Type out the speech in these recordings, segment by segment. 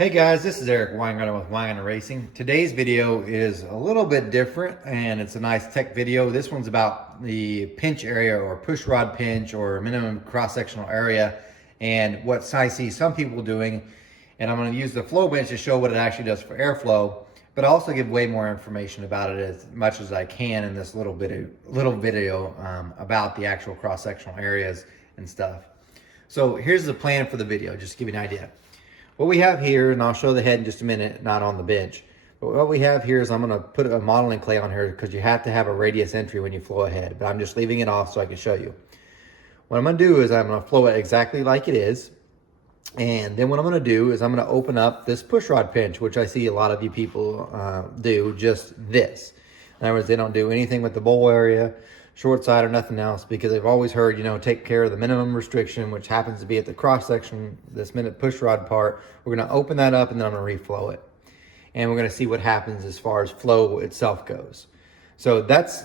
Hey guys, this is Eric Weingarten with Weingarten Racing. Today's video is a little bit different and it's a nice tech video. This one's about the pinch area or push rod pinch or minimum cross-sectional area and what I see some people doing. And I'm going to use the flow bench to show what it actually does for airflow, but also give way more information about it as much as I can in this little video about the actual cross-sectional areas and stuff. So here's the plan for the video, just to give you an idea. What we have here, and I'll show the head in just a minute, not on the bench, but what we have here is I'm going to put a modeling clay on here because you have to have a radius entry when you flow a head, but I'm just leaving it off so I can show you. What I'm going to do is I'm going to flow it exactly like it is, and then what I'm going to do is I'm going to open up this pushrod pinch, which I see a lot of you people do just this. In other words, they don't do anything with the bowl area, short side, or nothing else, because they've always heard, you know, take care of the minimum restriction, which happens to be at the cross section, this minute push rod part. We're going to open that up and then I'm going to reflow it. And we're going to see what happens as far as flow itself goes. So that's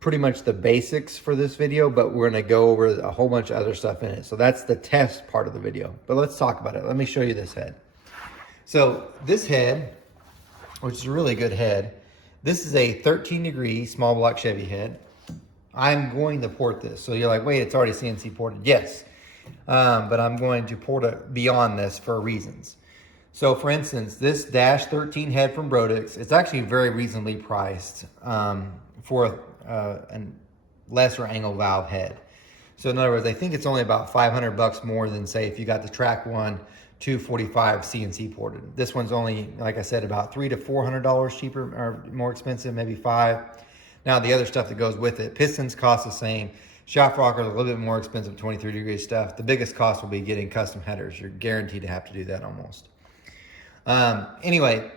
pretty much the basics for this video, but we're going to go over a whole bunch of other stuff in it. So that's the test part of the video, but let's talk about it. Let me show you this head. So this head, which is a really good head, this is a 13-degree small block Chevy head. I'm going to port this. So you're like, wait, it's already CNC ported. Yes, but I'm going to port it beyond this for reasons. So for instance, this Dash 13 head from Brodix, it's actually very reasonably priced for a lesser angle valve head. So in other words, I think it's only about 500 bucks more than, say, if you got the Track 1 245 CNC ported. This one's only, like I said, about $300 to $400 cheaper or more expensive, maybe $500. Now, the other stuff that goes with it, pistons cost the same. Shaft rockers are a little bit more expensive, 23-degree stuff. The biggest cost will be getting custom headers. You're guaranteed to have to do that almost. Anyway,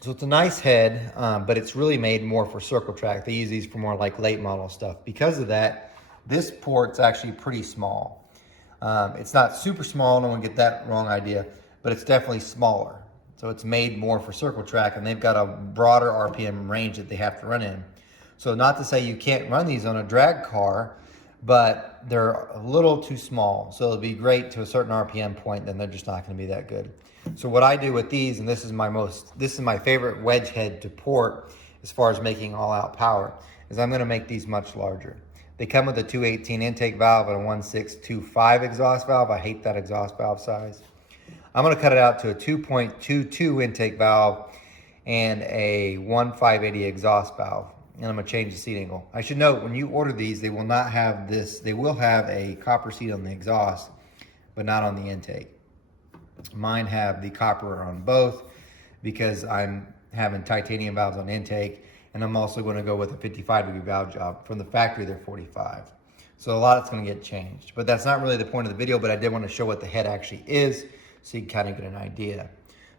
so it's a nice head, but it's really made more for circle track. They use these for more like late model stuff. Because of that, this port's actually pretty small. It's not super small, no one get that wrong idea, but it's definitely smaller. So it's made more for circle track, and they've got a broader RPM range that they have to run in. So not to say you can't run these on a drag car, but they're a little too small. So it'll be great to a certain RPM point, then they're just not going to be that good. So what I do with these, and this is my favorite wedge head to port as far as making all out power, is I'm going to make these much larger. They come with a 218 intake valve and a 1625 exhaust valve. I hate that exhaust valve size. I'm going to cut it out to a 2.22 intake valve and a 1580 exhaust valve. And I'm going to change the seat angle. I should note, when you order these, they will not have this. They will have a copper seat on the exhaust, but not on the intake. Mine have the copper on both because I'm having titanium valves on intake, and I'm also going to go with a 55-degree valve job. From the factory, they're 45. So a lot is going to get changed. But that's not really the point of the video, but I did want to show what the head actually is so you can kind of get an idea.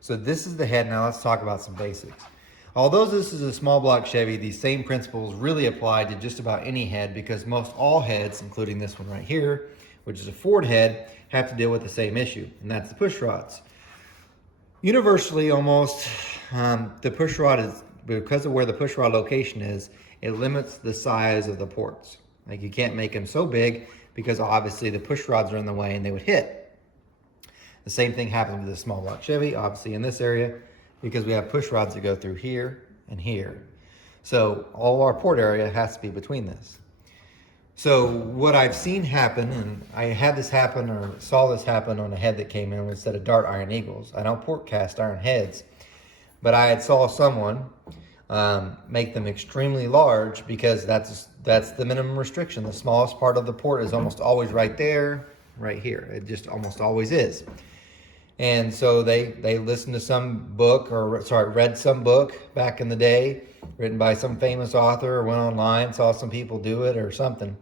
So this is the head. Now let's talk about some basics. Although this is a small block Chevy, these same principles really apply to just about any head because most all heads, including this one right here, which is a Ford head, have to deal with the same issue, and that's the push rods. Universally, almost, the push rod is, because of where the push rod location is, it limits the size of the ports. Like, you can't make them so big because obviously the push rods are in the way and they would hit. The same thing happens with the small block Chevy, obviously in this area, because we have push rods that go through here and here. So all our port area has to be between this. So what I've seen happen, and I had this happen or saw this happen on a head that came in instead of Dart Iron Eagles. I don't port cast iron heads, but I had saw someone make them extremely large because that's the minimum restriction. The smallest part of the port is almost always right there, right here. It just almost always is. And so they listened to some book, read some book back in the day, written by some famous author, or went online, saw some people do it or something.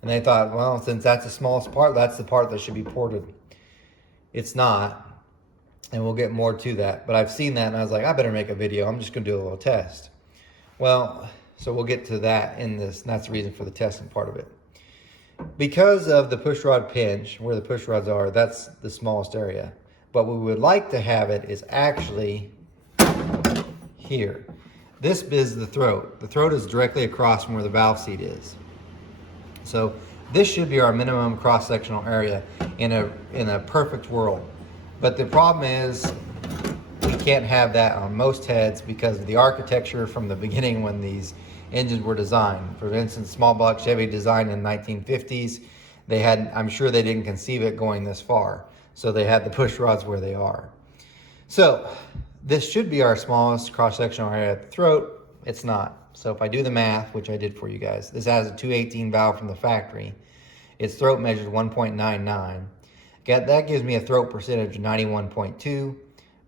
And they thought, well, since that's the smallest part, that's the part that should be ported. It's not, and we'll get more to that. But I've seen that, and I was like, I better make a video. I'm just going to do a little test. Well, so we'll get to that in this, and that's the reason for the testing part of it. Because of the pushrod pinch, where the push rods are, that's the smallest area. But we would like to have it is actually here. This is the throat. The throat is directly across from where the valve seat is. So this should be our minimum cross-sectional area in a perfect world. But the problem is can't have that on most heads because of the architecture from the beginning when these engines were designed. For instance, small block Chevy designed in the 1950s, they had, I'm sure they didn't conceive it going this far. So they had the push rods where they are. So this should be our smallest cross-sectional area at the throat. It's not. So if I do the math, which I did for you guys, this has a 218 valve from the factory. Its throat measures 1.99. That gives me a throat percentage of 91.2.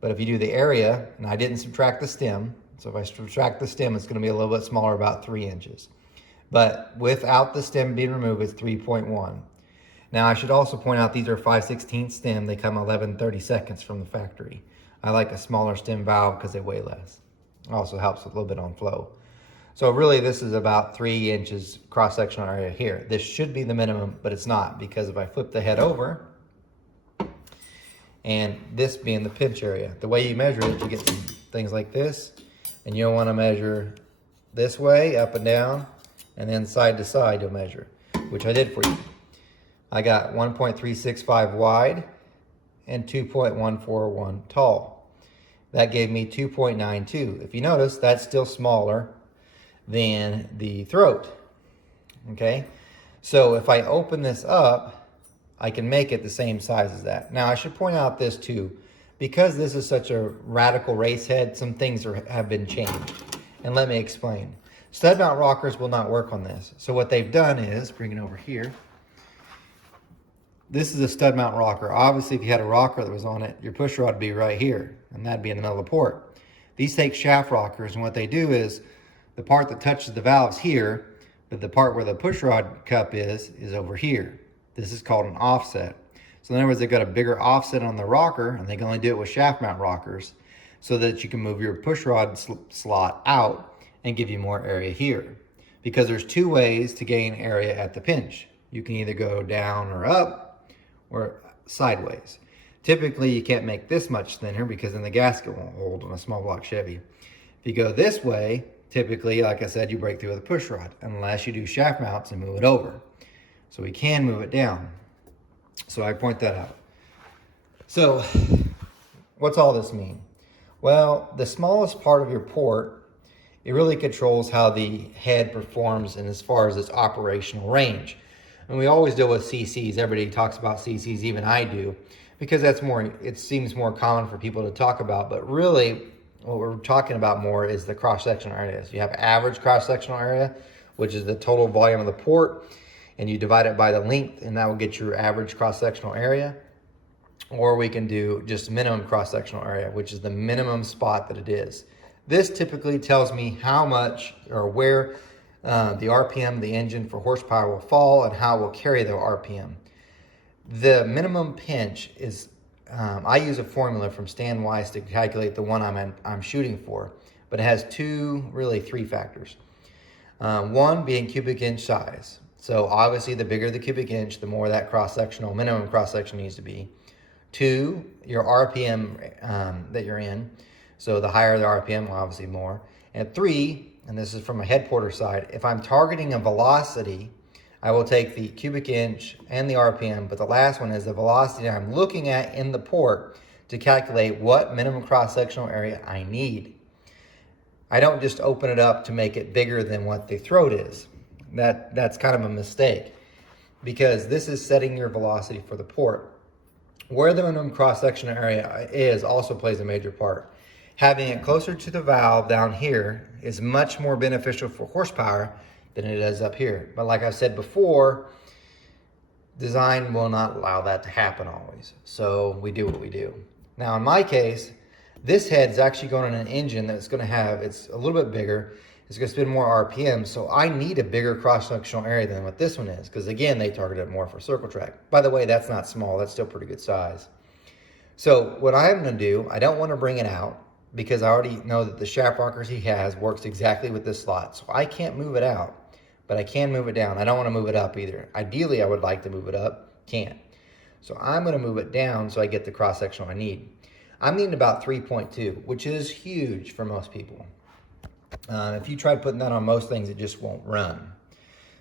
But if you do the area, and I didn't subtract the stem, so if I subtract the stem, it's going to be a little bit smaller, about 3 inches. But without the stem being removed, it's 3.1. Now I should also point out these are 5/16 stem. They come 11/32 from the factory. I like a smaller stem valve because they weigh less. It also helps a little bit on flow. So really this is about 3 inches cross-sectional area here. This should be the minimum, but it's not, because if I flip the head over, and this being the pinch area, the way you measure it, you get some things like this, and you'll want to measure this way, up and down, and then side to side you'll measure, which I did for you. I got 1.365 wide and 2.141 tall. That gave me 2.92. If you notice, that's still smaller than the throat. Okay, so if I open this up, I can make it the same size as that. Now I should point out this too, because this is such a radical race head, some things have been changed. And let me explain. Stud mount rockers will not work on this. So what they've done is, bring it over here. This is a stud mount rocker. Obviously, if you had a rocker that was on it, your push rod would be right here, and that'd be in the middle of the port. These take shaft rockers, and what they do is, the part that touches the valve's here, but the part where the push rod cup is over here. This is called an offset. So in other words, they've got a bigger offset on the rocker, and they can only do it with shaft mount rockers, so that you can move your push rod slot out and give you more area here. Because there's 2 ways to gain area at the pinch. You can either go down or up, or sideways. Typically, you can't make this much thinner because then the gasket won't hold on a small block Chevy. If you go this way, typically, like I said, you break through with a push rod, unless you do shaft mounts and move it over. So we can move it down. So I point that out. So what's all this mean? Well, the smallest part of your port, it really controls how the head performs and as far as its operational range. And we always deal with CCs. Everybody talks about CCs, even I do, because that's more, it seems more common for people to talk about. But really, what we're talking about more is the cross-sectional areas. You have average cross-sectional area, which is the total volume of the port, and you divide it by the length, and that will get your average cross-sectional area. Or we can do just minimum cross-sectional area, which is the minimum spot that it is. This typically tells me how much or where the RPM of the engine for horsepower will fall and how it will carry the RPM. The minimum pinch is, I use a formula from Stan Weiss to calculate the one I'm shooting for, but it has really three factors. One being cubic inch size. So obviously the bigger the cubic inch, the more that cross-sectional, minimum cross-section needs to be. 2, your RPM that you're in. So the higher the RPM, obviously more. And 3, and this is from a head porter side, if I'm targeting a velocity, I will take the cubic inch and the RPM, but the last one is the velocity I'm looking at in the port to calculate what minimum cross-sectional area I need. I don't just open it up to make it bigger than what the throat is. That's kind of a mistake, because this is setting your velocity for the port. Where the minimum cross-sectional area is also plays a major part. Having it closer to the valve down here is much more beneficial for horsepower than it is up here. But like I've said before, design will not allow that to happen always. So we do what we do. Now in my case, this head is actually going on an engine that's going to have, it's a little bit bigger, it's going to spin more RPM, so I need a bigger cross-sectional area than what this one is, because again, they target it more for circle track. By the way, that's not small, that's still pretty good size. So what I'm going to do, I don't want to bring it out, because I already know that the shaft rockers he has works exactly with this slot. So I can't move it out, but I can move it down. I don't want to move it up either. Ideally, I would like to move it up, can't. So I'm going to move it down so I get the cross-sectional I need. I'm needing about 3.2, which is huge for most people. If you try putting that on most things, it just won't run.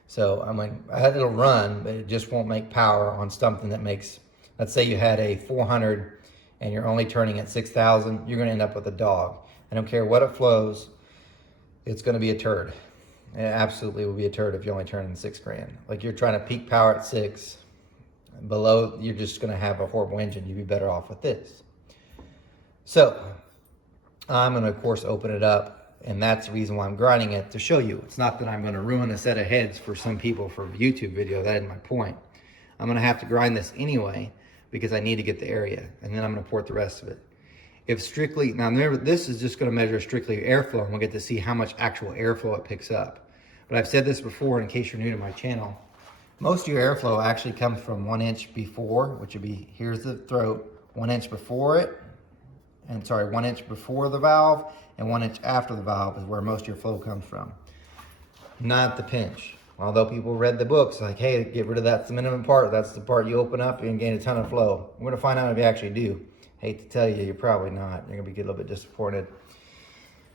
So I'm like, it'll run, but it just won't make power on something that makes, let's say you had a 400 and you're only turning at 6,000, you're gonna end up with a dog. I don't care what it flows, it's gonna be a turd. It absolutely will be a turd if you're only turning 6 grand. Like you're trying to peak power at 6, below, you're just gonna have a horrible engine. You'd be better off with this. So I'm gonna of course open it up, and that's the reason why I'm grinding it, to show you. It's not that I'm gonna ruin a set of heads for some people for a YouTube video, that isn't my point. I'm gonna have to grind this anyway because I need to get the area, and then I'm gonna port the rest of it. If strictly, now remember, this is just gonna measure strictly airflow, and we'll get to see how much actual airflow it picks up. But I've said this before, in case you're new to my channel, most of your airflow actually comes from 1 inch before, which would be, here's the throat, 1 inch before it, and sorry, 1 inch before the valve, and 1 inch after the valve is where most of your flow comes from. Not the pinch. Although people read the books, like, hey, get rid of that, the minimum part, that's the part you open up and gain a ton of flow. We're gonna find out if you actually do. Hate to tell you, you're probably not. You're gonna be a little bit disappointed.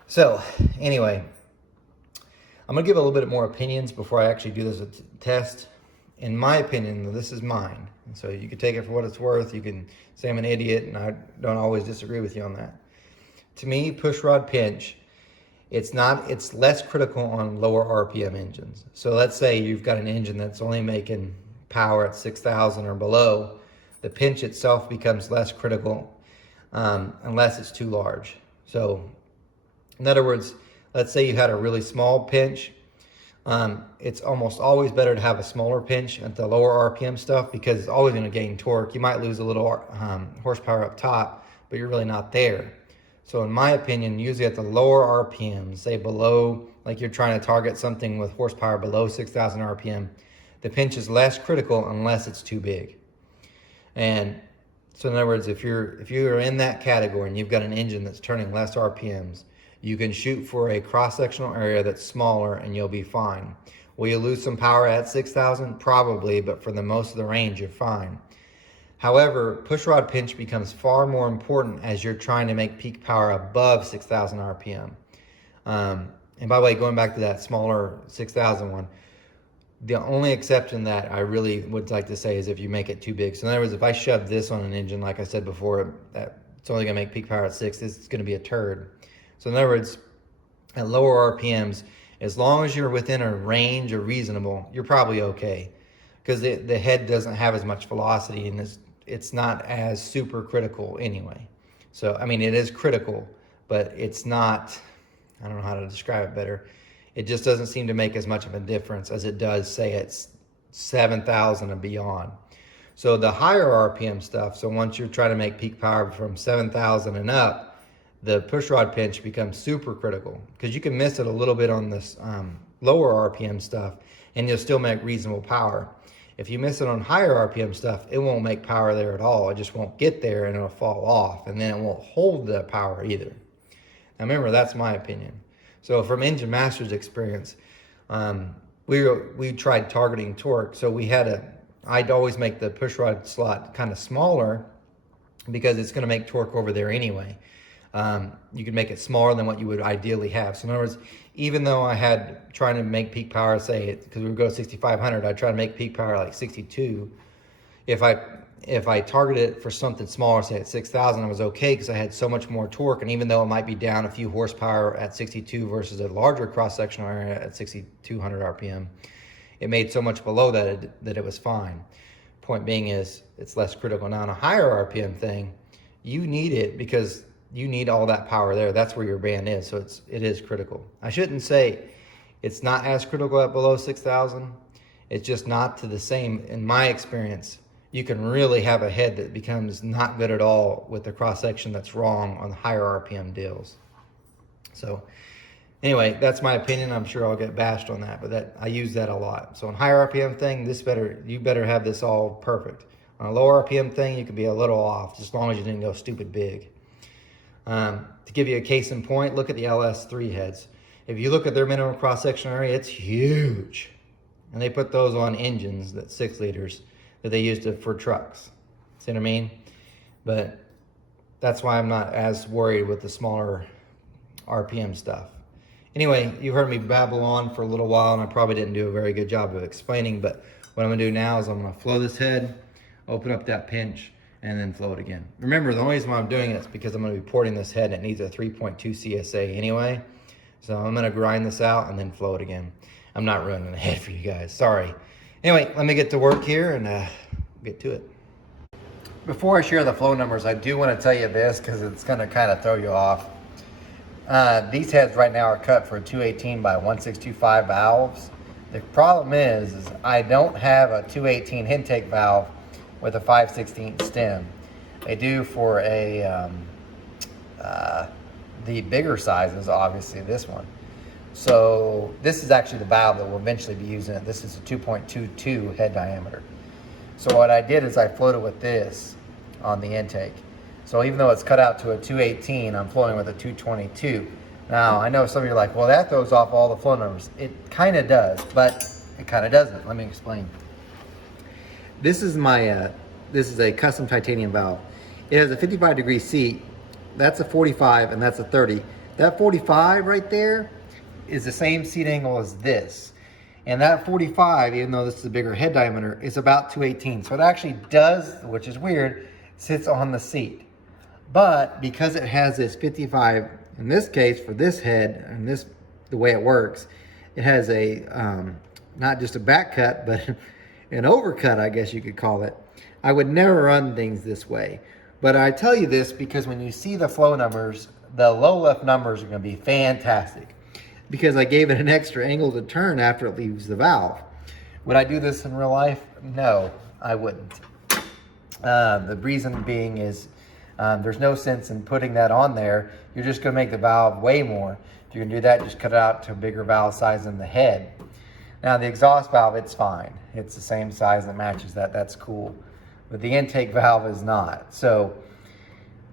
So, anyway, I'm gonna give a little bit more opinions before I actually do this test. In my opinion, this is mine. So you can take it for what it's worth. You can say I'm an idiot, and I don't always disagree with you on that. To me, Pushrod Pinch, it's less critical on lower RPM engines. So let's say you've got an engine that's only making power at 6,000 or below. The pinch itself becomes less critical unless it's too large. So in other words, let's say you had a really small pinch. It's almost always better to have a smaller pinch at the lower RPM stuff because it's always going to gain torque. You might lose a little horsepower up top, but you're really not there. So in my opinion, usually at the lower RPM, say below, like you're trying to target something with horsepower below 6,000 RPM, the pinch is less critical unless it's too big. And so in other words, if you're in that category and you've got an engine that's turning less RPMs, you can shoot for a cross-sectional area that's smaller and you'll be fine. Will you lose some power at 6,000? Probably, but for the most of the range, you're fine. However, pushrod pinch becomes far more important as you're trying to make peak power above 6,000 RPM. And by the way, going back to that smaller 6,000 one, the only exception that I really would like to say is if you make it too big. So in other words, if I shove this on an engine, like I said before, that it's only gonna make peak power at 6, it's gonna be a turd. So in other words, at lower RPMs, as long as you're within a range of reasonable, you're probably okay. Because the head doesn't have as much velocity and it's not as super critical anyway. So, I mean, it is critical, but it's not, I don't know how to describe it better. It just doesn't seem to make as much of a difference as it does, say, at 7,000 and beyond. So the higher RPM stuff, so once you're trying to make peak power from 7,000 and up, the pushrod pinch becomes super critical because you can miss it a little bit on this lower RPM stuff and you'll still make reasonable power. If you miss it on higher RPM stuff, it won't make power there at all. It just won't get there and it'll fall off, and then it won't hold the power either. Now remember, that's my opinion. So from Engine Master's experience, we tried targeting torque. So I'd always make the pushrod slot kind of smaller because it's gonna make torque over there anyway. You can make it smaller than what you would ideally have. So in other words, even though I had trying to make peak power, say, because we would go 6,500, I'd try to make peak power like 62. If I targeted it for something smaller, say at 6,000, I was okay because I had so much more torque. And even though it might be down a few horsepower at 62 versus a larger cross-sectional area at 6,200 RPM, it made so much below that it was fine. Point being is, it's less critical. Now on a higher RPM thing, you need it because you need all that power there. That's where your band is, so it is critical. I shouldn't say it's not as critical at below 6,000. It's just not to the same, in my experience. You can really have a head that becomes not good at all with the cross-section that's wrong on the higher RPM deals. So anyway, that's my opinion. I'm sure I'll get bashed on that, but I use that a lot. So on higher RPM thing, you better have this all perfect. On a lower RPM thing, you could be a little off, just as long as you didn't go stupid big. To give you a case in point, look at the LS3 heads. If you look at their minimum cross-sectional area, it's huge. And they put those on engines, that 6 liters, that they used for trucks. See what I mean? But that's why I'm not as worried with the smaller RPM stuff. Anyway, you heard me babble on for a little while, and I probably didn't do a very good job of explaining, but what I'm gonna do now is I'm gonna flow this head, open up that pinch, and then flow it again. Remember, the only reason why I'm doing it is because I'm going to be porting this head and it needs a 3.2 CSA anyway. So I'm going to grind this out and then flow it again. I'm not running ahead for you guys, sorry. Anyway, let me get to work here and get to it. Before I share the flow numbers, I do want to tell you this because it's going to kind of throw you off. These heads right now are cut for 218 by 1625 valves. The problem is I don't have a 218 intake valve with a 5/16 stem. They do for a the bigger sizes, obviously this one. So this is actually the valve that we'll eventually be using. This is a 2.22 head diameter. So what I did is I floated with this on the intake. So even though it's cut out to a 218, I'm flowing with a 222. Now, I know some of you are like, well, that throws off all the flow numbers. It kind of does, but it kind of doesn't. Let me explain. This is my, this is a custom titanium valve. It has a 55-degree seat. That's a 45 and that's a 30. That 45 right there is the same seat angle as this. And that 45, even though this is a bigger head diameter, is about 218. So it actually does, which is weird, sits on the seat. But because it has this 55, in this case for this head, and this the way it works, it has a not just a back cut, but an overcut, I guess you could call it. I would never run things this way. But I tell you this because when you see the flow numbers, the low lift numbers are going to be fantastic because I gave it an extra angle to turn after it leaves the valve. Would I do this in real life? No, I wouldn't. The reason being is there's no sense in putting that on there. You're just going to make the valve way more. If you're going to do that, just cut it out to a bigger valve size than the head. Now the exhaust valve, it's fine. It's the same size that matches that. That's cool. But the intake valve is not. So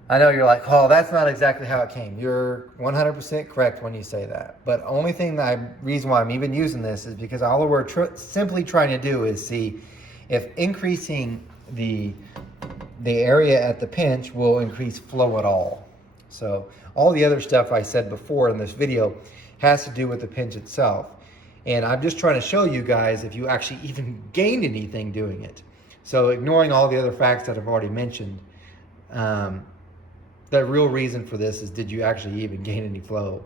I know you're like, oh, that's not exactly how it came. You're 100% correct when you say that. But only thing reason why I'm even using this is because all we're simply trying to do is see if increasing the area at the pinch will increase flow at all. So all the other stuff I said before in this video has to do with the pinch itself. And I'm just trying to show you guys if you actually even gained anything doing it. So ignoring all the other facts that I've already mentioned, the real reason for this is, did you actually even gain any flow?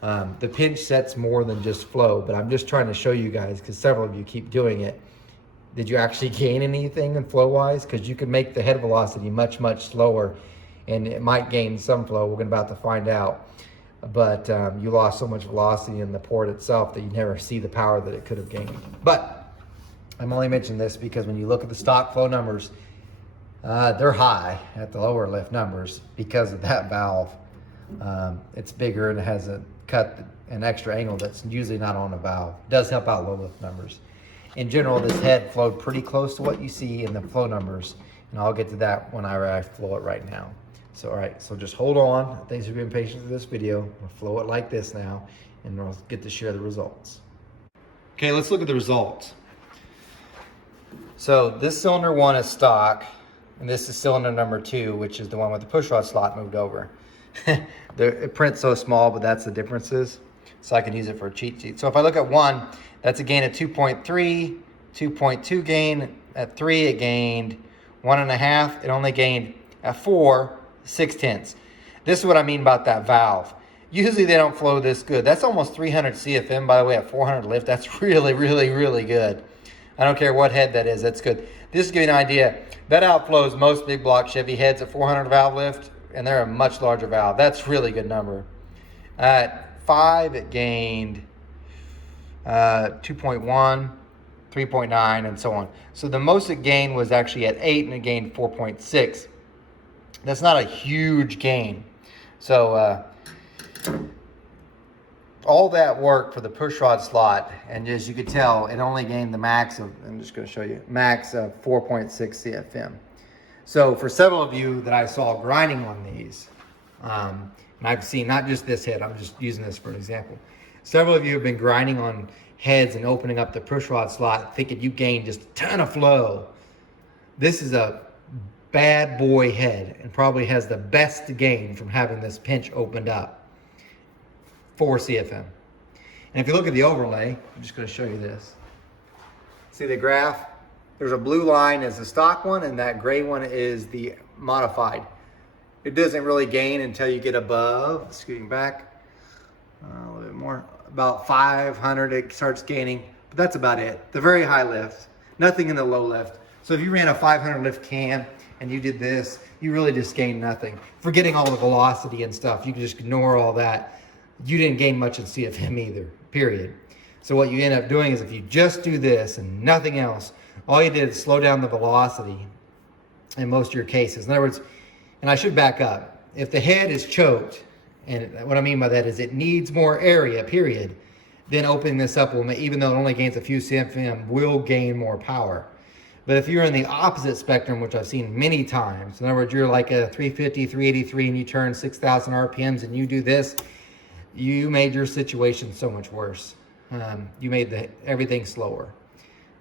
The pinch sets more than just flow, but I'm just trying to show you guys, because several of you keep doing it. Did you actually gain anything in flow-wise? Because you could make the head velocity much, much slower, and it might gain some flow. We're about to find out. But you lost so much velocity in the port itself that you never see the power that it could have gained. But I'm only mentioning this because when you look at the stock flow numbers, they're high at the lower lift numbers because of that valve. It's bigger and it has an extra angle that's usually not on a valve. It does help out low lift numbers. In general, this head flowed pretty close to what you see in the flow numbers, and I'll get to that when I flow it right now. So, all right, so just hold on. Thanks for being patient with this video. We'll flow it like this now, and we'll get to share the results. Okay, let's look at the results. So this cylinder 1 is stock, and this is cylinder number 2, which is the one with the pushrod slot moved over. It prints so small, but that's the differences. So I can use it for a cheat sheet. So if I look at 1, that's a gain of 2.3, 2.2 gain. At 3, it gained 1.5. It only gained at 4, 0.6. This is what I mean about that valve. Usually they don't flow this good. That's almost 300 CFM, by the way, at 400 lift. That's really, really, really good. I don't care what head that is, that's good. Just to give you an idea, that outflows most big block Chevy heads at 400 valve lift, and they're a much larger valve. That's a really good number. At 5, it gained 2.1, 3.9, and so on. So the most it gained was actually at 8, and it gained 4.6. That's not a huge gain. So all that work for the pushrod slot, and as you could tell, it only gained the max of, I'm just going to show you, max of 4.6 CFM. So for several of you that I saw grinding on these, and I've seen not just this head, I'm just using this for an example. Several of you have been grinding on heads and opening up the pushrod slot thinking you gained just a ton of flow. This is a bad boy head and probably has the best gain from having this pinch opened up. 4 CFM. And if you look at the overlay, I'm just going to show you this. See the graph? There's a blue line as the stock one, and that gray one is the modified. It doesn't really gain until you get above, scooting back a little bit more, about 500 it starts gaining, but that's about it. The very high lift, nothing in the low lift. So if you ran a 500 lift cam and you did this, you really just gained nothing. Forgetting all the velocity and stuff, you can just ignore all that. You didn't gain much in CFM either, period. So what you end up doing is if you just do this and nothing else, all you did is slow down the velocity in most of your cases. In other words, and I should back up, if the head is choked, and what I mean by that is it needs more area, period, then opening this up will, even though it only gains a few CFM, will gain more power. But if you're in the opposite spectrum, which I've seen many times, in other words, you're like a 350, 383 and you turn 6,000 RPMs and you do this, you made your situation so much worse. You made everything slower.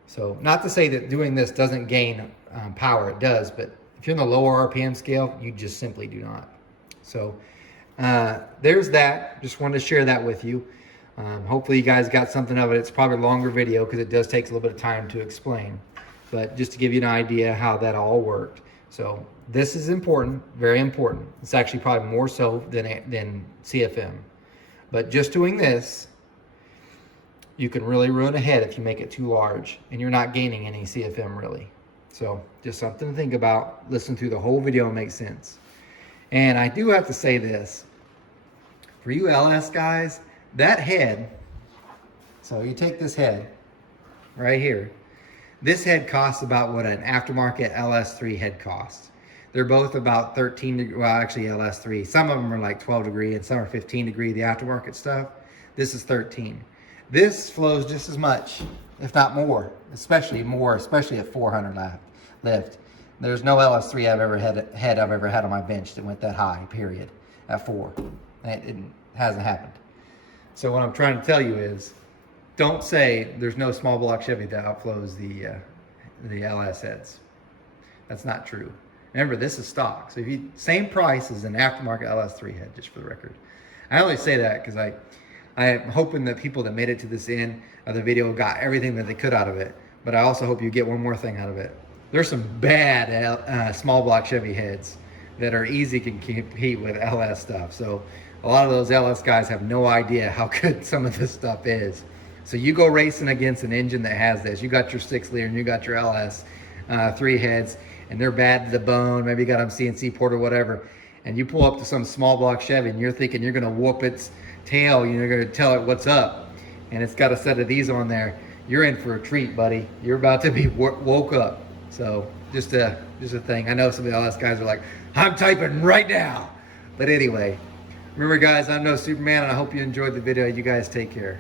So not to say that doing this doesn't gain power, it does, but if you're in the lower RPM scale, you just simply do not. So there's that. Just wanted to share that with you. Hopefully you guys got something of it. It's probably a longer video because it does take a little bit of time to explain. But just to give you an idea how that all worked. So this is important, very important. It's actually probably more so than CFM. But just doing this, you can really ruin a head if you make it too large and you're not gaining any CFM really. So just something to think about. Listen through the whole video, makes sense. And I do have to say this, for you LS guys, that head, so you take this head right here, this head costs about what an aftermarket LS3 head costs. They're both about 13 degree, well actually LS3, some of them are like 12 degree and some are 15 degree, the aftermarket stuff. This is 13. This flows just as much, if not more, especially at 400 lift. There's no LS3 I've ever had on my bench that went that high, period, at 4. It hasn't happened. So what I'm trying to tell you is, don't say there's no small block Chevy that outflows the LS heads. That's not true. Remember, this is stock. So if you, same price as an aftermarket LS3 head, just for the record. I only say that because I'm hoping that people that made it to this end of the video got everything that they could out of it. But I also hope you get one more thing out of it. There's some bad small block Chevy heads that are easy to compete with LS stuff. So a lot of those LS guys have no idea how good some of this stuff is. So you go racing against an engine that has this. You got your 6-liter and you got your LS 3 heads, and they're bad to the bone. Maybe you got them CNC port or whatever. And you pull up to some small block Chevy and you're thinking you're gonna whoop its tail, you're gonna tell it what's up. And it's got a set of these on there. You're in for a treat, buddy. You're about to be woke up. So just a thing. I know some of the LS guys are like, I'm typing right now. But anyway, remember guys, I'm no Superman, and I hope you enjoyed the video. You guys take care.